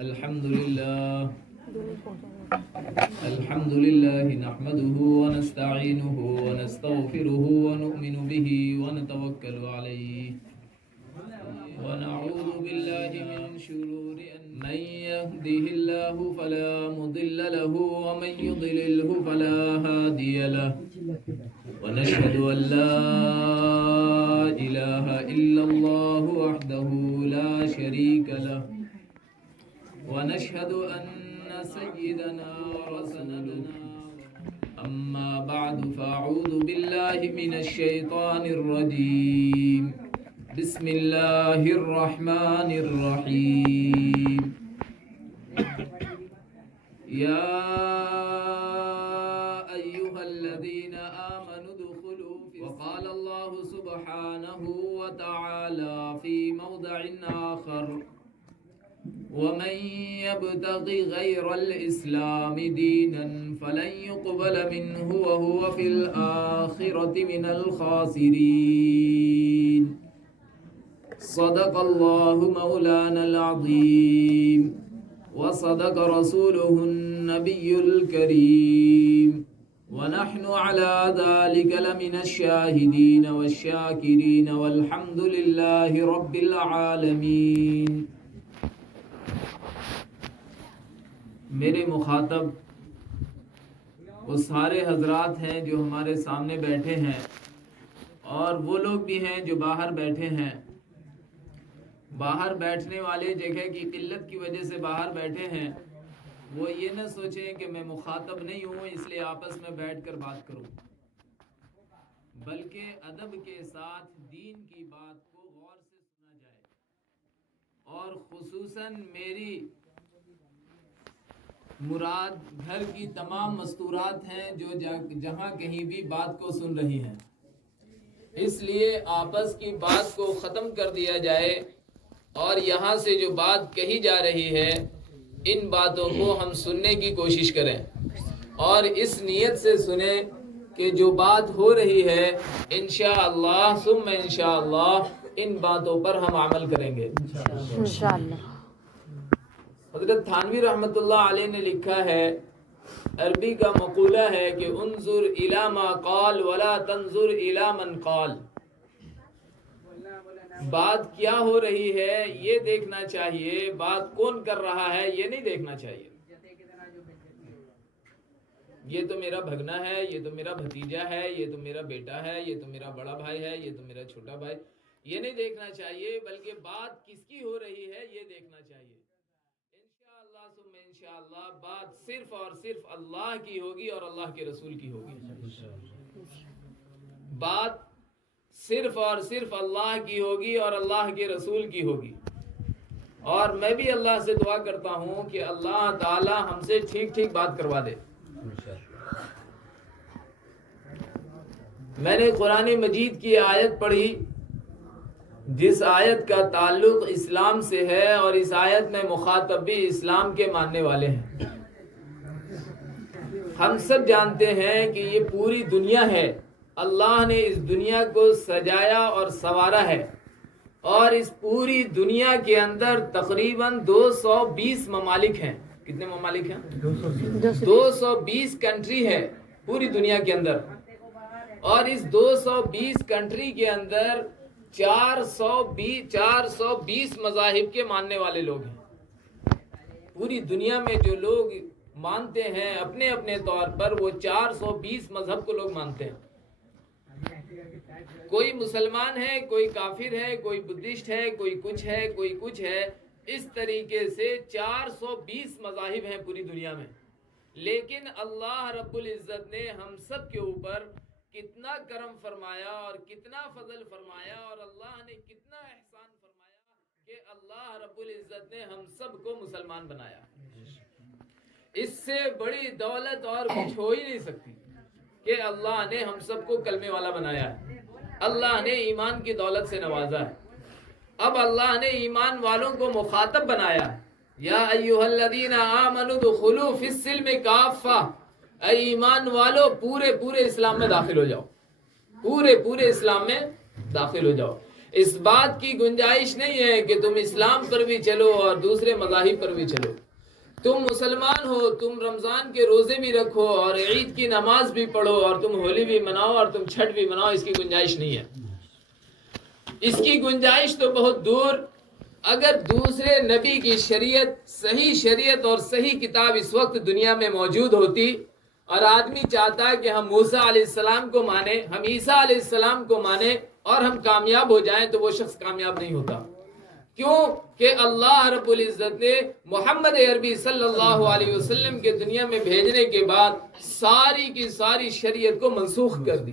الحمد لله نحمده ونستعينه ونستغفره ونؤمن به ونتوكل عليه ونعوذ بالله من شرور من يهده الله فلا مضل له ومن يضلله فلا هادي له ونشهد أن لا إله إلا الله وحده لا شريك له ونشهد أن سيدنا ورسولنا أما بعد فأعوذ بالله من الشيطان الرجيم بسم الله الرحمن الرحيم يا أيها الذين آمنوا ادخلوا وقال الله سبحانه وتعالى في موضع آخر ومن يبتغي غير الإسلام دينا فلن يقبل منه وهو في الآخرة من الخاسرين صدق الله مولانا العظيم وصدق رسوله النبي الكريم ونحن على ذلك لمن الشاهدين والشاكرين والحمد لله رب العالمين. میرے مخاطب وہ سارے حضرات ہیں جو ہمارے سامنے بیٹھے ہیں اور وہ لوگ بھی ہیں جو باہر بیٹھے ہیں. باہر بیٹھنے والے جگہ کی قلت کی وجہ سے باہر بیٹھے ہیں، وہ یہ نہ سوچیں کہ میں مخاطب نہیں ہوں اس لیے آپس میں بیٹھ کر بات کروں، بلکہ ادب کے ساتھ دین کی بات کو غور سے سنا جائے. اور خصوصاً میری مراد گھر کی تمام مستورات ہیں جو جہاں کہیں بھی بات کو سن رہی ہیں، اس لیے آپس کی بات کو ختم کر دیا جائے اور یہاں سے جو بات کہی جا رہی ہے ان باتوں کو ہم سننے کی کوشش کریں اور اس نیت سے سنیں کہ جو بات ہو رہی ہے انشاءاللہ ثم انشاءاللہ ان باتوں پر ہم عمل کریں گے انشاءاللہ. حضرت تھانوی رحمۃ اللہ علیہ نے لکھا ہے، عربی کا مقولہ ہے کہ انظر الی ما قال ولا تنظر الی من قال. بات کیا ہو رہی ہے یہ دیکھنا چاہیے، بات کون کر رہا ہے یہ نہیں دیکھنا چاہیے. یہ تو میرا بھگنا ہے، یہ تو میرا بھتیجا ہے، یہ تو میرا بیٹا ہے، یہ تو میرا بڑا بھائی ہے، یہ تو میرا چھوٹا بھائی، یہ نہیں دیکھنا چاہیے، بلکہ بات کس کی ہو رہی ہے یہ دیکھنا چاہیے. انشاءاللہ ثم انشاءاللہ بات صرف اور صرف اللہ کی ہوگی اور اللہ کے رسول کی ہوگی. بات صرف اور صرف اللہ کی ہوگی اور اللہ کے رسول کی ہوگی. اور میں بھی اللہ سے دعا کرتا ہوں کہ اللہ تعالی ہم سے ٹھیک ٹھیک بات کروا دے. میں نے قرآن مجید کی آیت پڑھی جس آیت کا تعلق اسلام سے ہے اور اس آیت میں مخاطب بھی اسلام کے ماننے والے ہیں. ہم سب جانتے ہیں کہ یہ پوری دنیا ہے، اللہ نے اس دنیا کو سجایا اور سنوارا ہے اور اس پوری دنیا کے اندر تقریباً 220 ممالک ہیں. کتنے ممالک ہیں؟ 220 کنٹری ہے پوری دنیا کے اندر، اور اس 220 کنٹری کے اندر 420 مذاہب کے ماننے والے لوگ ہیں. پوری دنیا میں جو لوگ مانتے ہیں اپنے اپنے طور پر وہ 420 مذہب کو لوگ مانتے ہیں. کوئی مسلمان ہے، کوئی کافر ہے، کوئی بدھسٹ ہے، کوئی کچھ ہے، کوئی کچھ ہے. اس طریقے سے 420 مذاہب ہیں پوری دنیا میں. لیکن اللہ رب العزت نے ہم سب کے اوپر کتنا کرم فرمایا اور کتنا فضل فرمایا اور اللہ نے کتنا احسان فرمایا کہ اللہ رب العزت نے ہم سب کو مسلمان بنایا. اس سے بڑی دولت اور کچھ ہو ہی نہیں سکتی کہ اللہ نے ہم سب کو کلمے والا بنایا ہے. اللہ نے ایمان کی دولت سے نوازا ہے. اب اللہ نے ایمان والوں کو مخاطب بنایا ہے. یا ایھا الذین آمنوا ادخلوا فی السلم کافہ، اے ایمان والو پورے اسلام میں داخل ہو جاؤ، پورے اسلام میں داخل ہو جاؤ. اس بات کی گنجائش نہیں ہے کہ تم اسلام پر بھی چلو اور دوسرے مذاہب پر بھی چلو. تم مسلمان ہو، تم رمضان کے روزے بھی رکھو اور عید کی نماز بھی پڑھو اور تم ہولی بھی مناؤ اور تم چھٹ بھی مناؤ، اس کی گنجائش نہیں ہے. اس کی گنجائش تو بہت دور. اگر دوسرے نبی کی شریعت، صحیح شریعت اور صحیح کتاب اس وقت دنیا میں موجود ہوتی اور آدمی چاہتا ہے کہ ہم موسیٰ علیہ السلام کو مانیں، ہم عیسیٰ علیہ السلام کو مانیں اور ہم کامیاب ہو جائیں، تو وہ شخص کامیاب نہیں ہوتا. کیوں کہ اللہ رب العزت نے محمد عربی صلی اللہ علیہ وسلم کے دنیا میں بھیجنے کے بعد ساری کی ساری شریعت کو منسوخ کر دی.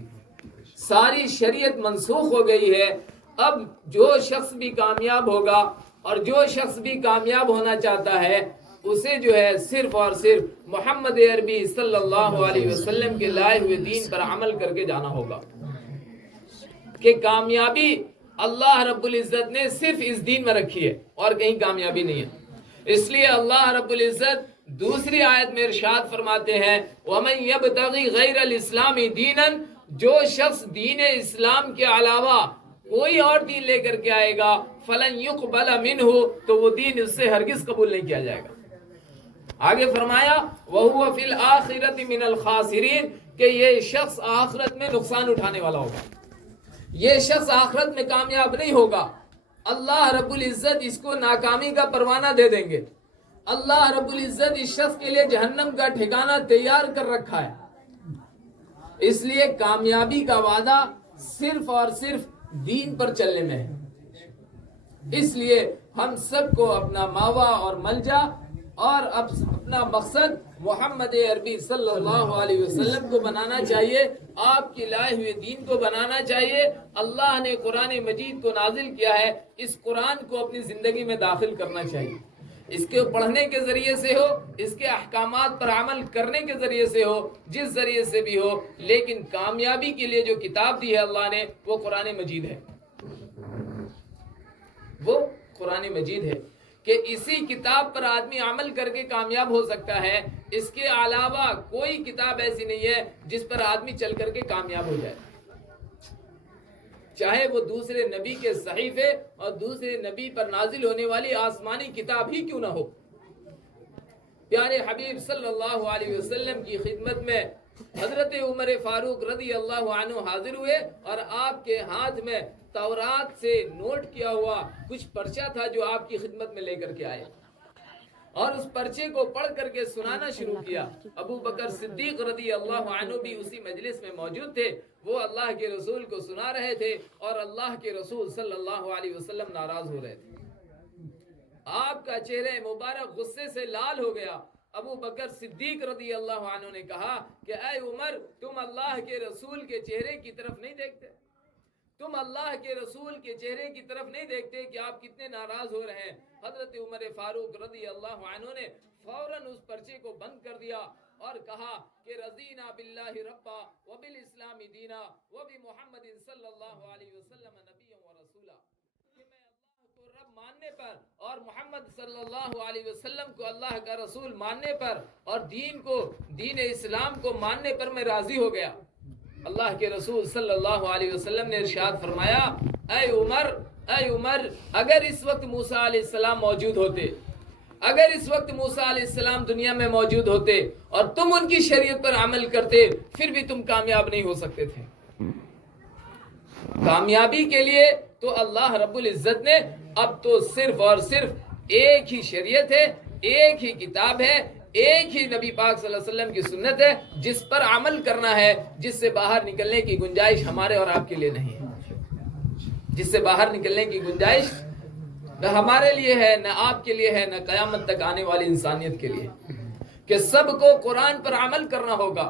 ساری شریعت منسوخ ہو گئی ہے. اب جو شخص بھی کامیاب ہوگا اور جو شخص بھی کامیاب ہونا چاہتا ہے اسے جو ہے صرف اور صرف محمد عربی صلی اللہ علیہ وسلم کے لائے ہوئے دین پر عمل کر کے جانا ہوگا. کہ کامیابی اللہ رب العزت نے صرف اس دین میں رکھی ہے اور کہیں کامیابی نہیں ہے. اس لیے اللہ رب العزت دوسری آیت میں ارشاد فرماتے ہیں وَمَن يَبْتَغِي غَيْرَ الْإِسْلَامِ دِينًا، جو شخص دین اسلام کے علاوہ کوئی اور دین لے کر کے آئے گا فَلَن يُقْبَلَ مِنْهُ، تو وہ دین اس سے ہرگز قبول نہیں کیا جائے گا. آگے فرمایا وَهُوَ فِي الْآخِرَةِ مِنَ الْخَاسِرِينَ، کہ یہ شخص آخرت میں نقصان اٹھانے والا ہوگا. یہ شخص آخرت میں کامیاب نہیں ہوگا. اللہ رب العزت اس کو ناکامی کا پروانہ دے دیں گے. اللہ رب العزت اس شخص کے لیے جہنم کا ٹھکانہ تیار کر رکھا ہے. اس لیے کامیابی کا وعدہ صرف اور صرف دین پر چلنے میں ہے. اس لیے ہم سب کو اپنا ماوا اور ملجا اور اپنا مقصد محمد عربی صلی اللہ علیہ وسلم کو بنانا چاہیے، آپ کی لائے ہوئے دین کو بنانا چاہیے. اللہ نے قرآن مجید کو نازل کیا ہے، اس قرآن کو اپنی زندگی میں داخل کرنا چاہیے. اس کے پڑھنے کے ذریعے سے ہو، اس کے احکامات پر عمل کرنے کے ذریعے سے ہو، جس ذریعے سے بھی ہو، لیکن کامیابی کے لیے جو کتاب دی ہے اللہ نے وہ قرآن مجید ہے. وہ قرآن مجید ہے کہ اسی کتاب پر آدمی عمل کر کے کامیاب ہو سکتا ہے. اس کے علاوہ کوئی کتاب ایسی نہیں ہے جس پر آدمی چل کر کے کامیاب ہو جائے، چاہے وہ دوسرے نبی کے صحیفے اور دوسرے نبی پر نازل ہونے والی آسمانی کتاب ہی کیوں نہ ہو. پیارے حبیب صلی اللہ علیہ وسلم کی خدمت میں حضرت عمر فاروق رضی اللہ عنہ حاضر ہوئے اور آپ کے ہاتھ میں تورات سے نوٹ کیا ہوا کچھ پرچہ تھا جو آپ کی خدمت میں لے کر کے آئے اور اس پرچے کو پڑھ کر کے سنانا شروع کیا. ابو بکر صدیق رضی اللہ عنہ بھی اسی مجلس میں موجود تھے. وہ اللہ کے رسول کو سنا رہے تھے اور اللہ کے رسول صلی اللہ علیہ وسلم ناراض ہو رہے تھے. آپ کا چہرہ مبارک غصے سے لال ہو گیا. ابو بکر صدیق رضی اللہ عنہ نے کہا کہ اے عمر، تم اللہ کے رسول کے چہرے کی طرف نہیں دیکھتے؟ تم اللہ کے رسول کے چہرے کی طرف نہیں دیکھتے کہ آپ کتنے ناراض ہو رہے ہیں؟ حضرت عمر فاروق رضی اللہ عنہ نے فوراً اس پرچے کو بند کر دیا اور کہا کہ رضینا باللہ ربا وبالاسلام دینا وبمحمد صلی اللہ علیہ وسلم نبیا ورسولا، کہ میں اللہ کو رب ماننے پر اور محمد صلی اللہ علیہ وسلم کو اللہ کا رسول ماننے پر اور دین اسلام کو ماننے پر میں راضی ہو گیا. اللہ کے رسول صلی اللہ علیہ وسلم نے ارشاد فرمایا اے عمر، اگر اس وقت موسیٰ علیہ السلام موجود ہوتے، اگر اس وقت موسیٰ علیہ السلام دنیا میں موجود ہوتے اور تم ان کی شریعت پر عمل کرتے، پھر بھی تم کامیاب نہیں ہو سکتے تھے. کامیابی کے لیے تو اللہ رب العزت نے اب تو صرف اور صرف ایک ہی شریعت ہے، ایک ہی کتاب ہے، ایک ہی نبی پاک صلی اللہ علیہ وسلم کی سنت ہے جس پر عمل کرنا ہے، جس سے باہر نکلنے کی گنجائش ہمارے اور آپ کے لیے نہیں ہے. جس سے باہر نکلنے کی گنجائش نہ ہمارے لیے ہے، نہ آپ کے لیے ہے، نہ قیامت تک آنے والی انسانیت کے لیے. کہ سب کو قرآن پر عمل کرنا ہوگا،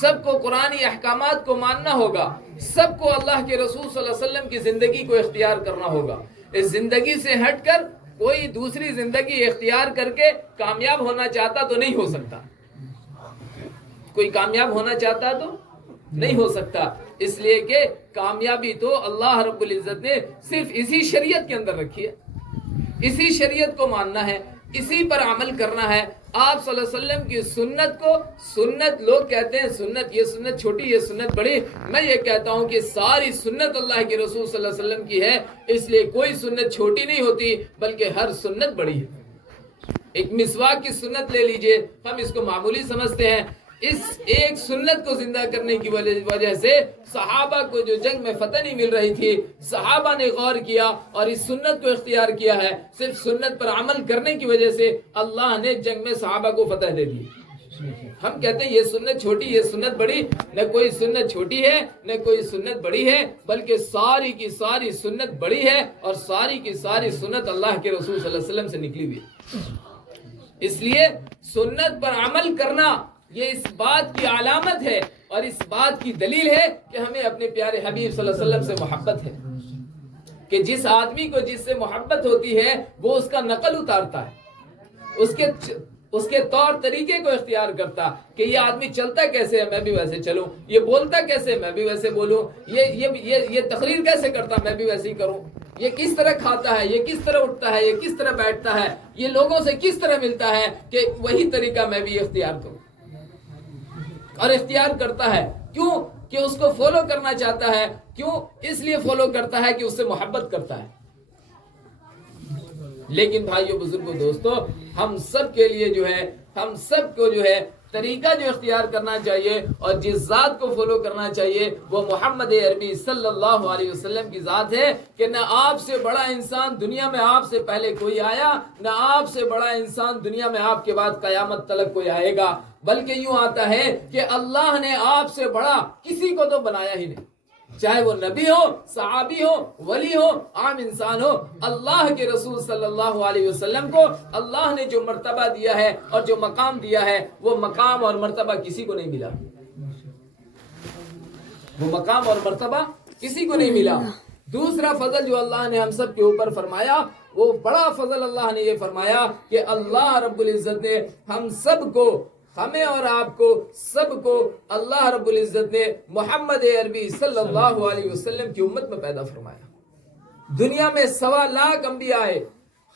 سب کو قرآنی احکامات کو ماننا ہوگا، سب کو اللہ کے رسول صلی اللہ علیہ وسلم کی زندگی کو اختیار کرنا ہوگا. اس زندگی سے ہٹ کر کوئی دوسری زندگی اختیار کر کے کامیاب ہونا چاہتا تو نہیں ہو سکتا. کوئی کامیاب ہونا چاہتا تو نہیں ہو سکتا. اس لیے کہ کامیابی تو اللہ رب العزت نے صرف اسی شریعت کے اندر رکھی ہے. اسی شریعت کو ماننا ہے. اسی پر عمل کرنا ہے. آپ صلی اللہ علیہ وسلم کی سنت کو, سنت لوگ کہتے ہیں سنت یہ سنت چھوٹی یہ سنت بڑی, میں یہ کہتا ہوں کہ ساری سنت اللہ کے رسول صلی اللہ علیہ وسلم کی ہے, اس لیے کوئی سنت چھوٹی نہیں ہوتی بلکہ ہر سنت بڑی ہے. ایک مسواک کی سنت لے لیجئے, ہم اس کو معمولی سمجھتے ہیں, اس ایک سنت کو زندہ کرنے کی وجہ سے صحابہ کو جو جنگ میں فتح نہیں مل رہی تھی, صحابہ نے غور کیا اور اس سنت کو اختیار کیا ہے. صرف سنت پر عمل کرنے کی وجہ سے اللہ نے جنگ میں صحابہ کو فتح دے دی. ہم کہتے ہیں یہ سنت چھوٹی یہ سنت بڑی, نہ کوئی سنت چھوٹی ہے نہ کوئی سنت بڑی ہے, بلکہ ساری کی ساری سنت بڑی ہے اور ساری کی ساری سنت اللہ کے رسول صلی اللہ علیہ وسلم سے نکلی ہوئی. اس لیے سنت پر عمل کرنا یہ اس بات کی علامت ہے اور اس بات کی دلیل ہے کہ ہمیں اپنے پیارے حبیب صلی اللہ علیہ وسلم سے محبت ہے, کہ جس آدمی کو جس سے محبت ہوتی ہے وہ اس کا نقل اتارتا ہے, اس کے طور طریقے کو اختیار کرتا کہ یہ آدمی چلتا کیسے ہے میں بھی ویسے چلوں, یہ بولتا کیسے میں بھی ویسے بولوں, یہ تقریر کیسے کرتا میں بھی ویسے ہی کروں, یہ کس طرح کھاتا ہے, یہ کس طرح اٹھتا ہے, یہ کس طرح بیٹھتا ہے, یہ لوگوں سے کس طرح ملتا ہے, کہ وہی طریقہ میں بھی اختیار کروں. اور اختیار کرتا ہے کیوں کہ اس کو فالو کرنا چاہتا ہے. کیوں؟ اس لیے فالو کرتا ہے کہ اس سے محبت کرتا ہے. لیکن بھائیو بزرگوں دوستو, ہم سب کے لیے جو ہے, ہم سب کو جو ہے طریقہ جو اختیار کرنا چاہیے اور جس ذات کو فالو کرنا چاہیے وہ محمد عربی صلی اللہ علیہ وسلم کی ذات ہے, کہ نہ آپ سے بڑا انسان دنیا میں آپ سے پہلے کوئی آیا, نہ آپ سے بڑا انسان دنیا میں آپ کے بعد قیامت تلک کوئی آئے گا, بلکہ یوں آتا ہے کہ اللہ نے آپ سے بڑا کسی کو تو بنایا ہی نہیں, چاہے وہ نبی ہو, صحابی ہو, ولی ہو, عام انسان ہو. اللہ کے رسول صلی اللہ علیہ وسلم کو اللہ نے جو مرتبہ دیا ہے اور جو مقام دیا ہے وہ مقام اور مرتبہ کسی کو نہیں ملا, وہ مقام اور مرتبہ کسی کو نہیں ملا. دوسرا فضل جو اللہ نے ہم سب کے اوپر فرمایا, وہ بڑا فضل اللہ نے یہ فرمایا کہ اللہ رب العزت نے ہم سب کو, ہمیں اور آپ کو سب کو اللہ رب العزت نے محمد عربی صلی اللہ علیہ وسلم کی امت میں پیدا فرمایا. دنیا میں 1.25 لاکھ انبیاء آئے,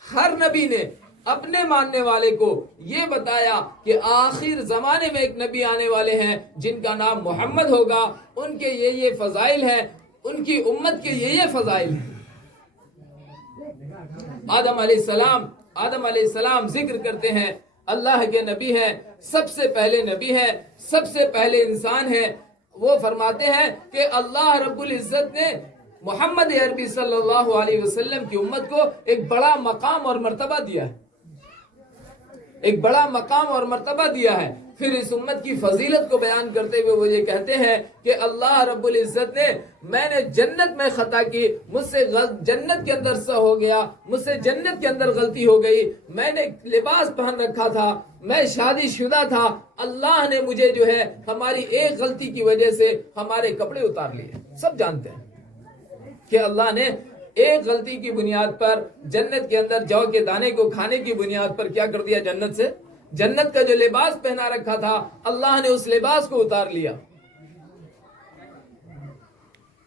ہر نبی نے اپنے ماننے والے کو یہ بتایا کہ آخر زمانے میں ایک نبی آنے والے ہیں جن کا نام محمد ہوگا, ان کے یہ فضائل ہیں, ان کی امت کے یہ فضائل ہیں. آدم علیہ السلام ذکر کرتے ہیں اللہ کے نبی ہیں, سب سے پہلے نبی ہیں, سب سے پہلے انسان ہیں. وہ فرماتے ہیں کہ اللہ رب العزت نے محمد عربی صلی اللہ علیہ وسلم کی امت کو ایک بڑا مقام اور مرتبہ دیا ہے, ایک بڑا مقام اور مرتبہ دیا ہے. پھر اس امت کی فضیلت کو بیان کرتے ہوئے وہ یہ کہتے ہیں کہ اللہ رب العزت نے, میں نے جنت میں خطا کی, مجھ سے جنت کے اندر سا ہو گیا, مجھ سے جنت کے اندر غلطی ہو گئی, میں نے لباس پہن رکھا تھا, میں شادی شدہ تھا, اللہ نے مجھے جو ہے ہماری ایک غلطی کی وجہ سے ہمارے کپڑے اتار لیے. سب جانتے ہیں کہ اللہ نے ایک غلطی کی بنیاد پر جنت کے اندر جو کے دانے کو کھانے کی بنیاد پر کیا کر دیا, جنت سے, جنت کا جو لباس پہنا رکھا تھا اللہ نے اس لباس کو اتار لیا.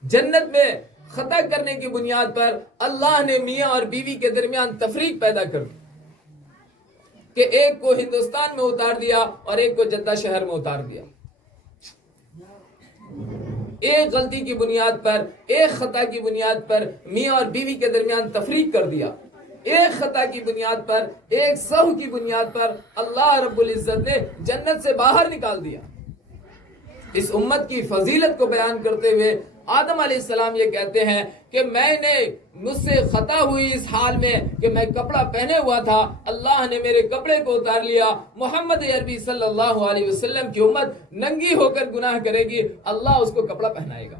جنت میں خطا کرنے کی بنیاد پر اللہ نے میاں اور بیوی کے درمیان تفریق پیدا کر دی کہ ایک کو ہندوستان میں اتار دیا اور ایک کو جدہ شہر میں اتار دیا. ایک غلطی کی بنیاد پر, ایک خطا کی بنیاد پر میاں اور بیوی کے درمیان تفریق کر دیا. ایک خطا کی بنیاد پر, ایک سہو کی بنیاد پر اللہ رب العزت نے جنت سے باہر نکال دیا. اس امت کی فضیلت کو بیان کرتے ہوئے آدم علیہ السلام یہ کہتے ہیں کہ مجھ سے خطا ہوئی اس حال میں کہ میں کپڑا پہنے ہوا تھا, اللہ نے میرے کپڑے کو اتار لیا. محمد عربی صلی اللہ علیہ وسلم کی امت ننگی ہو کر گناہ کرے گی, اللہ اس کو کپڑا پہنائے گا.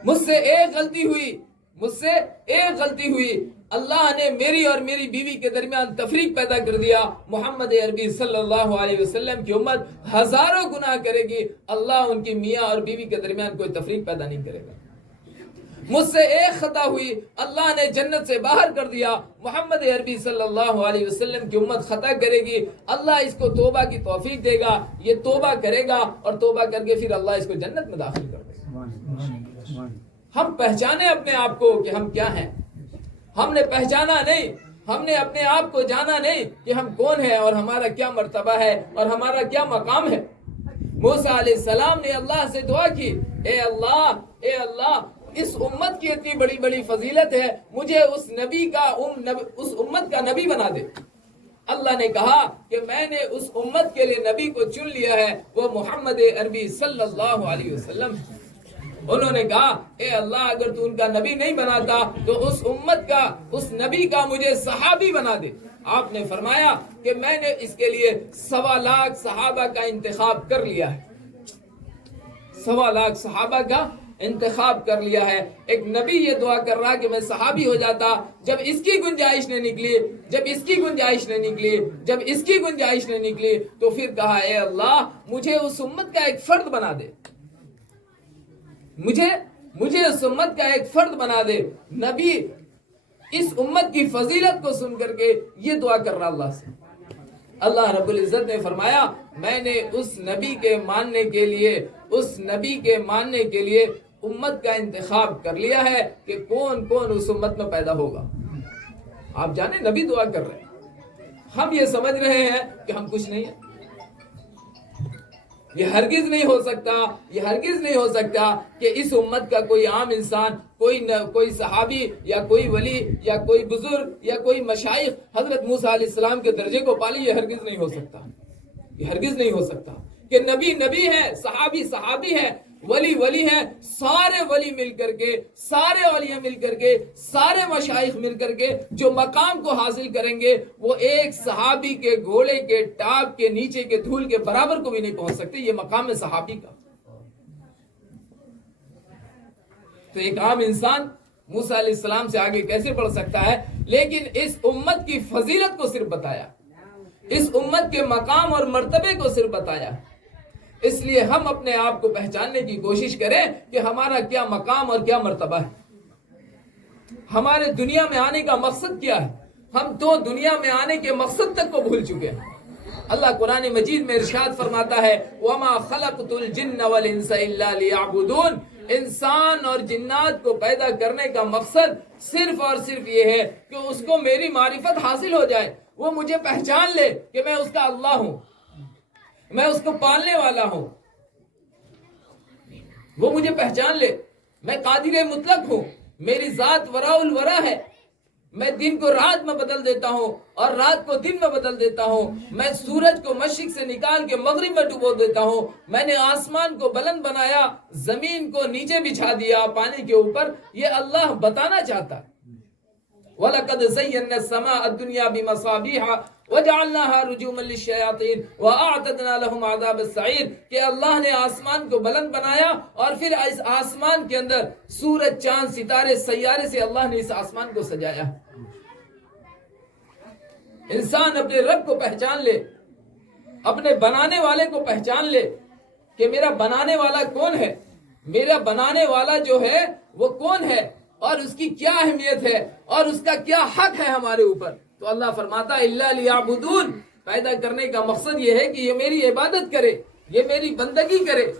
مجھ سے ایک غلطی ہوئی, اللہ نے میری اور میری بیوی کے درمیان تفریق پیدا کر دیا. محمد عربی صلی اللہ علیہ وسلم کی امت ہزاروں گناہ کرے گی, اللہ ان کی میاں اور بیوی کے درمیان کوئی تفریق پیدا نہیں کرے گا. مجھ سے ایک خطا ہوئی, اللہ نے جنت سے باہر کر دیا. محمد عربی صلی اللہ علیہ وسلم کی امت خطا کرے گی, اللہ اس کو توبہ کی توفیق دے گا, یہ توبہ کرے گا اور توبہ کر کے پھر اللہ اس کو جنت میں داخل کر دے گا. ہم پہچانے اپنے آپ کو کہ ہم کیا ہیں. ہم نے پہچانا نہیں, ہم نے اپنے آپ کو جانا نہیں کہ ہم کون ہیں اور ہمارا کیا مرتبہ ہے اور ہمارا کیا مقام ہے. موسیٰ علیہ السلام نے اللہ سے دعا کی, اے اللہ اس امت کی اتنی بڑی بڑی فضیلت ہے, مجھے اس امت کا نبی بنا دے. اللہ نے کہا کہ میں نے اس امت کے لیے نبی کو چن لیا ہے, وہ محمد عربی صلی اللہ علیہ وسلم. انہوں نے کہا اے اللہ اگر تو ان کا نبی نہیں بناتا تو اس امت کا, اس نبی کا مجھے صحابی بنا دے. آپ نے فرمایا کہ میں نے اس کے لیے 1.25 لاکھ صحابہ کا انتخاب کر لیا ہے. 1.25 لاکھ صحابہ کا انتخاب کر لیا ہے. ایک نبی یہ دعا کر رہا کہ میں صحابی ہو جاتا. جب اس کی گنجائش نہیں نکلی تو پھر کہا اے اللہ مجھے اس امت کا ایک فرد بنا دے, مجھے اس امت کا ایک فرد بنا دے. نبی اس امت کی فضیلت کو سن کر کے یہ دعا کر رہا اللہ سے. اللہ رب العزت نے فرمایا میں نے اس نبی کے ماننے کے لیے امت کا انتخاب کر لیا ہے کہ کون کون اس امت میں پیدا ہوگا. آپ جانے نبی دعا کر رہے ہیں, ہم یہ سمجھ رہے ہیں کہ ہم کچھ نہیں ہیں. یہ ہرگز نہیں ہو سکتا کہ اس امت کا کوئی عام انسان, کوئی صحابی یا کوئی ولی یا کوئی بزرگ یا کوئی مشائخ حضرت موسیٰ علیہ السلام کے درجے کو پالے. یہ ہرگز نہیں ہو سکتا کہ نبی ہے, صحابی ہے, ولی ہے. سارے ولی مل کر کے, سارے اولیاء مل کر کے, سارے مشائخ مل کر کے جو مقام کو حاصل کریں گے وہ ایک صحابی کے گھوڑے کے ٹاپ کے نیچے کے دھول کے برابر کو بھی نہیں پہنچ سکتے. یہ مقام ہے صحابی کا. تو ایک عام انسان موسیٰ علیہ السلام سے آگے کیسے بڑھ سکتا ہے؟ لیکن اس امت کی فضیلت کو صرف بتایا, اس امت کے مقام اور مرتبے کو صرف بتایا. اس لیے ہم اپنے آپ کو پہچاننے کی کوشش کریں کہ ہمارا کیا مقام اور کیا مرتبہ ہے, ہمارے دنیا میں آنے کا مقصد کیا ہے. ہم تو دنیا میں آنے کے مقصد تک کو بھول چکے ہیں. اللہ قرآن مجید میں ارشاد فرماتا ہے وَمَا خَلَقْتُ الْجِنَّ وَالْإِنسَ إِلَّا لِيَعْبُدُونَ. انسان اور جنات کو پیدا کرنے کا مقصد صرف اور صرف یہ ہے کہ اس کو میری معرفت حاصل ہو جائے, وہ مجھے پہچان لے کہ میں اس کا اللہ ہوں, میں اس کو پالنے والا ہوں. وہ مجھے پہچان لے میں قادر مطلق ہوں, میری ذات وراء الورا ہے. میں دن کو رات میں بدل دیتا ہوں اور رات کو دن میں بدل دیتا ہوں. میں سورج کو مشرق سے نکال کے مغرب میں ڈبو دیتا ہوں. میں نے آسمان کو بلند بنایا, زمین کو نیچے بچھا دیا پانی کے اوپر. یہ اللہ بتانا چاہتا ہے. وَلَقَدْ زَيَّنَّا السَّمَاءَ الدُّنْيَا بِمَصَابِيحَ وَجَعَلْنَاهَا رُجُومًا لِلشَّيَاطِينِ وَأَعْتَدْنَا لَهُمْ عَذَابَ السَّعِيرِ. کہ اللہ نے آسمان کو بلند بنایا اور پھر اس آسمان کے اندر سورج, چاند, ستارے, سیارے سے اللہ نے اس آسمان کو سجایا. انسان اپنے رب کو پہچان لے, اپنے بنانے والے کو پہچان لے کہ میرا بنانے والا کون ہے, میرا بنانے والا جو ہے وہ کون ہے اور اس کی کیا اہمیت ہے اور اس کا کیا حق ہے ہمارے اوپر. تو اللہ فرماتا ہے اِلَّا لِيَعْبُدُونَ. پیدا کرنے کا مقصد یہ ہے کہ یہ میری عبادت کرے, یہ میری بندگی کرے,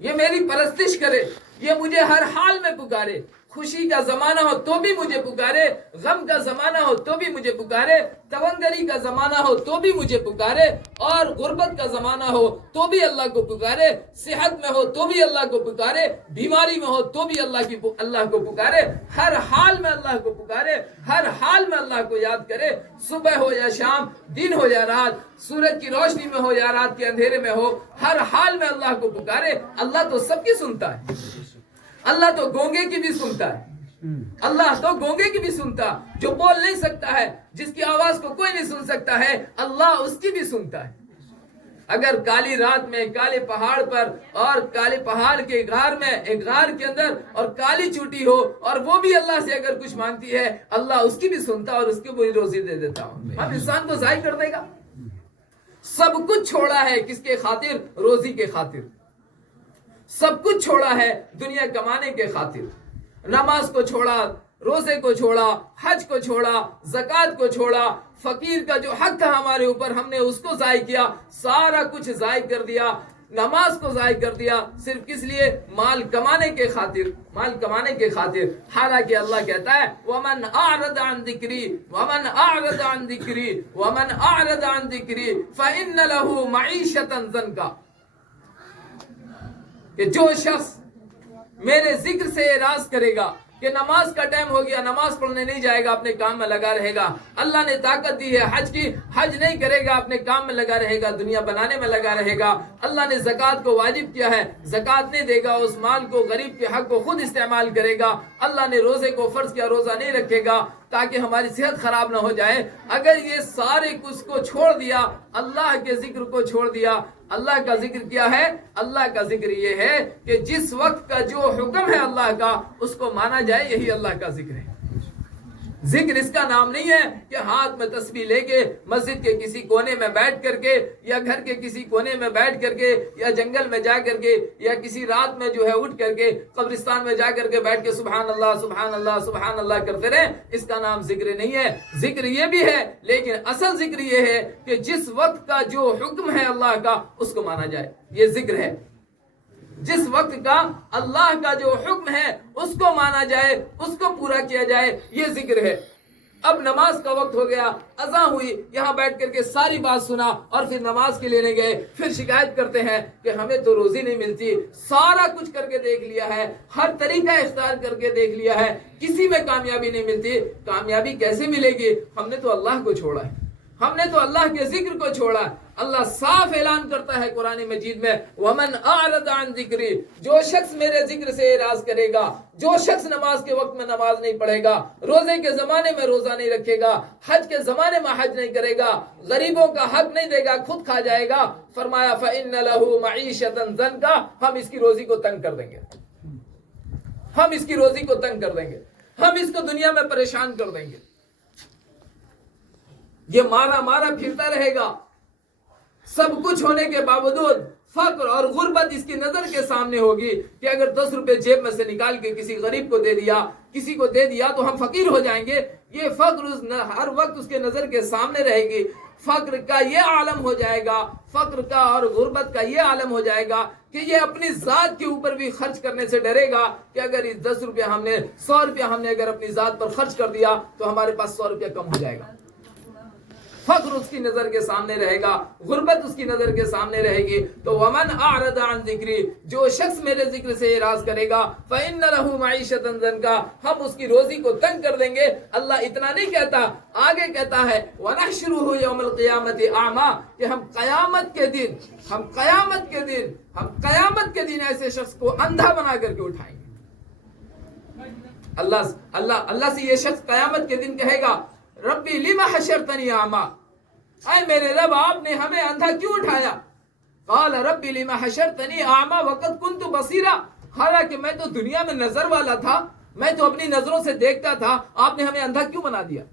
یہ میری پرستش کرے, یہ مجھے ہر حال میں پکارے. خوشی کا زمانہ ہو تو بھی مجھے پکارے, غم کا زمانہ ہو تو بھی مجھے پکارے, تونگری کا زمانہ ہو تو بھی مجھے پکارے, اور غربت کا زمانہ ہو تو بھی اللہ کو پکارے, صحت میں ہو تو بھی اللہ کو پکارے, بیماری میں ہو تو بھی اللہ کو پکارے. ہر حال میں اللہ کو پکارے, ہر حال میں اللہ کو یاد کرے. صبح ہو یا شام, دن ہو یا رات, سورج کی روشنی میں ہو یا رات کے اندھیرے میں ہو, ہر حال میں اللہ کو پکارے. اللہ تو سب کی سنتا ہے, اللہ تو گونگے کی بھی سنتا ہے, اللہ تو گونگے کی بھی سنتا, جو بول نہیں سکتا ہے, جس کی آواز کو کوئی نہیں سن سکتا ہے, اللہ اس کی بھی سنتا ہے. اگر کالی رات میں کالے پہاڑ پر اور کالے پہاڑ کے غار میں ایک غار کے اندر اور کالی چوٹی ہو اور وہ بھی اللہ سے اگر کچھ مانگتی ہے, اللہ اس کی بھی سنتا اور اس کو بھی روزی دے دیتا ہوں. ہم انسان کو ضائع کر دے گا. سب کچھ چھوڑا ہے کس کے خاطر؟ روزی کے خاطر. سب کچھ چھوڑا ہے دنیا کمانے کے خاطر. نماز کو چھوڑا, روزے کو چھوڑا, حج کو چھوڑا, زکوٰۃ کو چھوڑا, فقیر کا جو حق تھا ہمارے اوپر ہم نے اس کو ضائع کیا, سارا کچھ ضائع کر دیا. نماز کو ضائع کر دیا صرف کس لیے؟ مال کمانے کے خاطر. حالانکہ اللہ کہتا ہے وَمَنْ أَعْرَضَ عَنْ ذِكْرِي فَإِنَّ لَهُ مَعِيشَةً ضَنْكًا، کہ جو شخص میرے ذکر سے اعراض کرے گا کہ نماز کا ٹائم ہو گیا، نماز پڑھنے نہیں جائے گا، اپنے کام میں لگا رہے گا. اللہ نے طاقت دی ہے حج کی، حج نہیں کرے گا، اپنے کام میں لگا رہے گا، دنیا بنانے میں لگا رہے گا. اللہ نے زکوٰۃ کو واجب کیا ہے، زکوٰۃ نہیں دے گا، اس مال کو غریب کے حق کو خود استعمال کرے گا. اللہ نے روزے کو فرض کیا، روزہ نہیں رکھے گا تاکہ ہماری صحت خراب نہ ہو جائے. اگر یہ سارے کچھ کو چھوڑ دیا، اللہ کے ذکر کو چھوڑ دیا. اللہ کا ذکر کیا ہے؟ اللہ کا ذکر یہ ہے کہ جس وقت کا جو حکم ہے اللہ کا اس کو مانا جائے، یہی اللہ کا ذکر ہے. ذکر اس کا نام نہیں ہے کہ ہاتھ میں تسبیح لے کے مسجد کے کسی کونے میں بیٹھ کر کے یا گھر کے کسی کونے میں بیٹھ کر کے یا جنگل میں جا کر کے یا کسی رات میں جو ہے اٹھ کر کے قبرستان میں جا کر کے بیٹھ کے سبحان اللہ سبحان اللہ سبحان اللہ کرتے رہے. اس کا نام ذکر نہیں ہے. ذکر یہ بھی ہے لیکن اصل ذکر یہ ہے کہ جس وقت کا جو حکم ہے اللہ کا اس کو مانا جائے، یہ ذکر ہے. جس وقت کا اللہ کا جو حکم ہے اس کو مانا جائے، اس کو پورا کیا جائے، یہ ذکر ہے. اب نماز کا وقت ہو گیا، اذان ہوئی، یہاں بیٹھ کر کے ساری بات سنا اور پھر نماز کے لیے گئے، پھر شکایت کرتے ہیں کہ ہمیں تو روزی نہیں ملتی. سارا کچھ کر کے دیکھ لیا ہے، ہر طریقہ اختیار کر کے دیکھ لیا ہے، کسی میں کامیابی نہیں ملتی. کامیابی کیسے ملے گی؟ ہم نے تو اللہ کو چھوڑا ہے، ہم نے تو اللہ کے ذکر کو چھوڑا. اللہ صاف اعلان کرتا ہے قرآن مجید میں وَمَنْ أَعْرَضَ عَنْ ذِكْرِي، جو شخص میرے ذکر سے اعراض کرے گا، جو شخص نماز کے وقت میں نماز نہیں پڑھے گا، روزے کے زمانے میں روزہ نہیں رکھے گا، حج کے زمانے میں حج نہیں کرے گا، غریبوں کا حق نہیں دے گا، خود کھا جائے گا. فرمایا فَإِنَّ لَهُ مَعِيشَةً ضَنْكًا، ہم اس کی روزی کو تنگ کر دیں گے، ہم اس کی روزی کو تنگ کر دیں گے، ہم اس کو دنیا میں پریشان کر دیں گے. یہ مارا پھرتا رہے گا. سب کچھ ہونے کے باوجود فقر اور غربت اس کی نظر کے سامنے ہوگی کہ اگر 10 روپے جیب میں سے نکال کے کسی غریب کو دے دیا، کسی کو دے دیا تو ہم فقیر ہو جائیں گے. یہ فقر ہر وقت اس کے نظر کے سامنے رہے گی. فقر کا یہ عالم ہو جائے گا، فقر کا اور غربت کا یہ عالم ہو جائے گا کہ یہ اپنی ذات کے اوپر بھی خرچ کرنے سے ڈرے گا کہ اگر اس 10 روپے ہم نے 100 روپے ہم نے اگر اپنی ذات پر خرچ کر دیا تو ہمارے پاس 100 روپے کم ہو جائے گا. فقر اس کی نظر کے سامنے رہے گا، غربت اس کی نظر کے سامنے رہے گی. تو ومن اعرض عن ذکری، جو شخص میرے ذکر سے اعراض کرے گا فإن له معیشۃ ضنکا، ہم اس کی روزی کو تنگ کر دیں گے. اللہ اتنا نہیں کہتا، آگے کہتا ہے ونحشره یوم القیامۃ اعما، کہ ہم قیامت کے دن ایسے شخص کو اندھا بنا کر کے اٹھائیں گے. اللہ سے یہ شخص قیامت کے دن کہے گا ربی لما حشرتنی اعما، اے میرے رب آپ نے ہمیں اندھا کیوں اٹھایا؟ قال ربی لما حشرتنی اعما وقد كنت بصیرا، حالانکہ میں تو دنیا میں نظر والا تھا، میں تو اپنی نظروں سے دیکھتا تھا، آپ نے ہمیں اندھا کیوں بنا دیا؟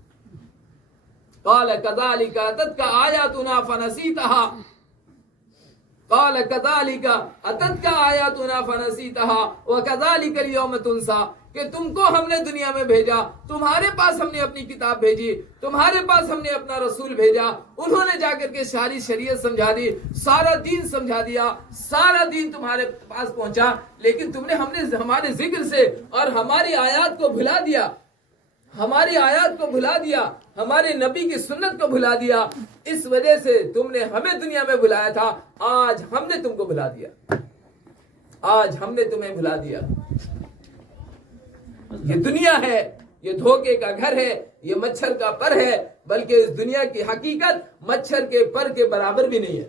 قال كذلك اتتك آیاتنا فنسیتها، قال كذلك اتتك آیاتنا فنسیتها وكذلك اليوم تنسى، کہ تم کو ہم نے دنیا میں بھیجا، تمہارے پاس ہم نے اپنی کتاب بھیجی، تمہارے پاس ہم نے اپنا رسول بھیجا، انہوں نے جا کر کے ساری شریعت سمجھا دی، سارا دین سمجھا دیا، سارا دین تمہارے پاس پہنچا، لیکن تم نے ہمارے ذکر سے اور ہماری آیات کو بھلا دیا، ہماری آیات کو بھلا دیا، ہمارے نبی کی سنت کو بھلا دیا. اس وجہ سے تم نے ہمیں دنیا میں بھلایا تھا، آج ہم نے تم کو بھلا دیا، آج ہم نے تمہیں بھلا دیا. یہ دنیا ہے، یہ دھوکے کا گھر ہے، یہ مچھر کا پر ہے، بلکہ اس دنیا کی حقیقت مچھر کے پر کے برابر بھی نہیں ہے.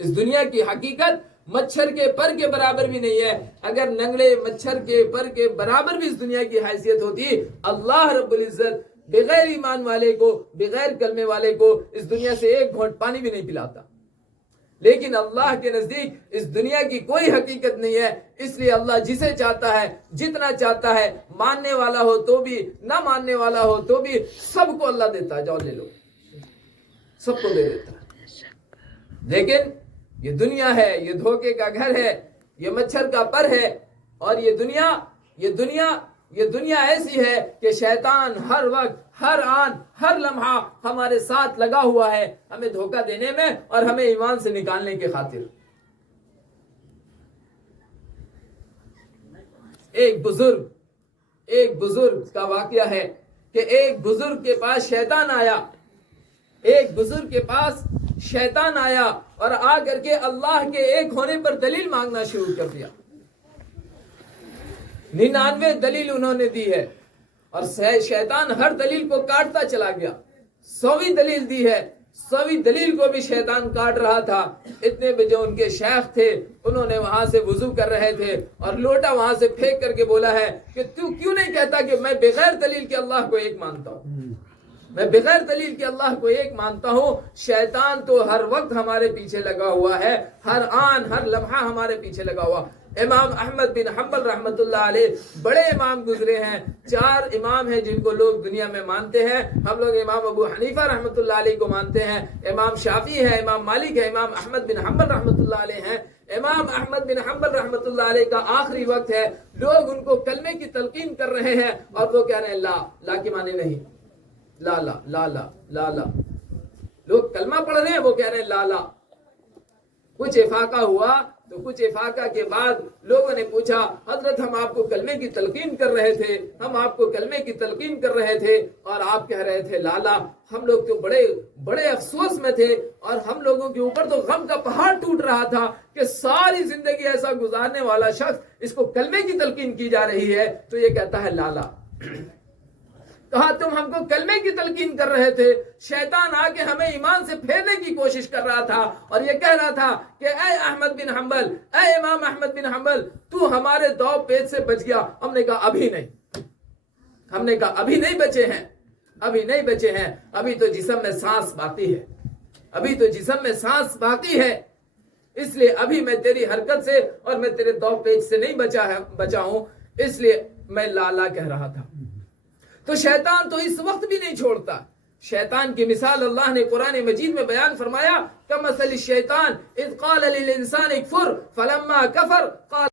اس دنیا کی حقیقت مچھر کے پر کے برابر بھی نہیں ہے. اگر ننگڑے مچھر کے پر کے برابر بھی اس دنیا کی حیثیت ہوتی، اللہ رب العزت بغیر ایمان والے کو، بغیر کلمے والے کو اس دنیا سے ایک گھونٹ پانی بھی نہیں پلاتا. لیکن اللہ کے نزدیک اس دنیا کی کوئی حقیقت نہیں ہے، اس لیے اللہ جسے چاہتا ہے، جتنا چاہتا ہے، ماننے والا ہو تو بھی، نہ ماننے والا ہو تو بھی، سب کو اللہ دیتا ہے، جاؤ لے لو، سب کو دے دیتا ہے. لیکن یہ دنیا ہے، یہ دھوکے کا گھر ہے، یہ مچھر کا پر ہے، اور یہ دنیا ایسی ہے کہ شیطان ہر وقت، ہر آن، ہر لمحہ ہمارے ساتھ لگا ہوا ہے، ہمیں دھوکہ دینے میں اور ہمیں ایمان سے نکالنے کے خاطر. ایک بزرگ کا واقعہ ہے کہ ایک بزرگ کے پاس شیطان آیا اور آ کر کے اللہ کے ایک ہونے پر دلیل مانگنا شروع کر دیا. 99 دلیل انہوں نے دی ہے اور شیطان ہر دلیل کو کاٹتا چلا گیا. 100ویں دلیل دی ہے, 100ویں دلیل کو بھی شیطان کاٹ رہا تھا. اتنے میں جو ان کے شیخ تھے انہوں نے وہاں سے وضو کر رہے تھے اور لوٹا وہاں سے پھینک کر کے بولا ہے کہ تو کیوں نہیں کہتا کہ میں بغیر دلیل کے اللہ کو ایک مانتا ہوں, میں بغیر دلیل کے اللہ کو ایک مانتا ہوں. شیطان تو ہر وقت ہمارے پیچھے لگا ہوا ہے, ہر آن ہر لمحہ ہمارے پیچھے لگا ہوا. امام احمد بن حنبل رحمت اللہ علیہ بڑے امام گزرے ہیں. 4 امام ہیں جن کو لوگ دنیا میں مانتے ہیں. ہم لوگ امام ابو حنیفہ رحمت اللہ علیہ کو مانتے ہیں, امام شافعی ہے, امام مالک ہے, امام احمد بن حنبل رحمت اللہ علیہ ہیں. امام احمد بن حنبل رحمت اللہ علیہ کا آخری وقت ہے. لوگ ان کو کلمے کی تلقین کر رہے ہیں اور وہ کہہ رہے ہیں لا کے معنی نہیں, لا لا لا لا لا لا. لوگ کلمہ پڑھ رہے ہیں, وہ کہہ رہے ہیں لا. کچھ افاقہ ہوا تو کچھ افاقہ کے بعد لوگوں نے پوچھا حضرت ہم آپ کو کلمے کی تلقین کر رہے تھے, اور آپ کہہ رہے تھے لالا. ہم لوگ تو بڑے افسوس میں تھے اور ہم لوگوں کے اوپر تو غم کا پہاڑ ٹوٹ رہا تھا کہ ساری زندگی ایسا گزارنے والا شخص اس کو کلمے کی تلقین کی جا رہی ہے تو یہ کہتا ہے لالا. کہا تم ہم کو کلمے کی تلقین کر رہے تھے, شیطان آ کے ہمیں ایمان سے پھیرنے کی کوشش کر رہا تھا اور یہ کہہ رہا تھا کہ اے احمد بن حنبل, اے امام احمد بن حنبل, تو ہمارے دو پیٹ سے بچ گیا. ہم نے کہا ابھی نہیں, ابھی نہیں بچے ہیں, ابھی تو جسم میں سانس باقی ہے, اس لیے ابھی میں تیری حرکت سے اور میں تیرے دو پیٹ سے نہیں بچا ہوں, اس لیے میں لالا کہہ رہا تھا. تو شیطان تو اس وقت بھی نہیں چھوڑتا. شیطان کی مثال اللہ نے قرآن مجید میں بیان فرمایا, کمثل الشیطان اذ قال للانسان اکفر فلما کفر قال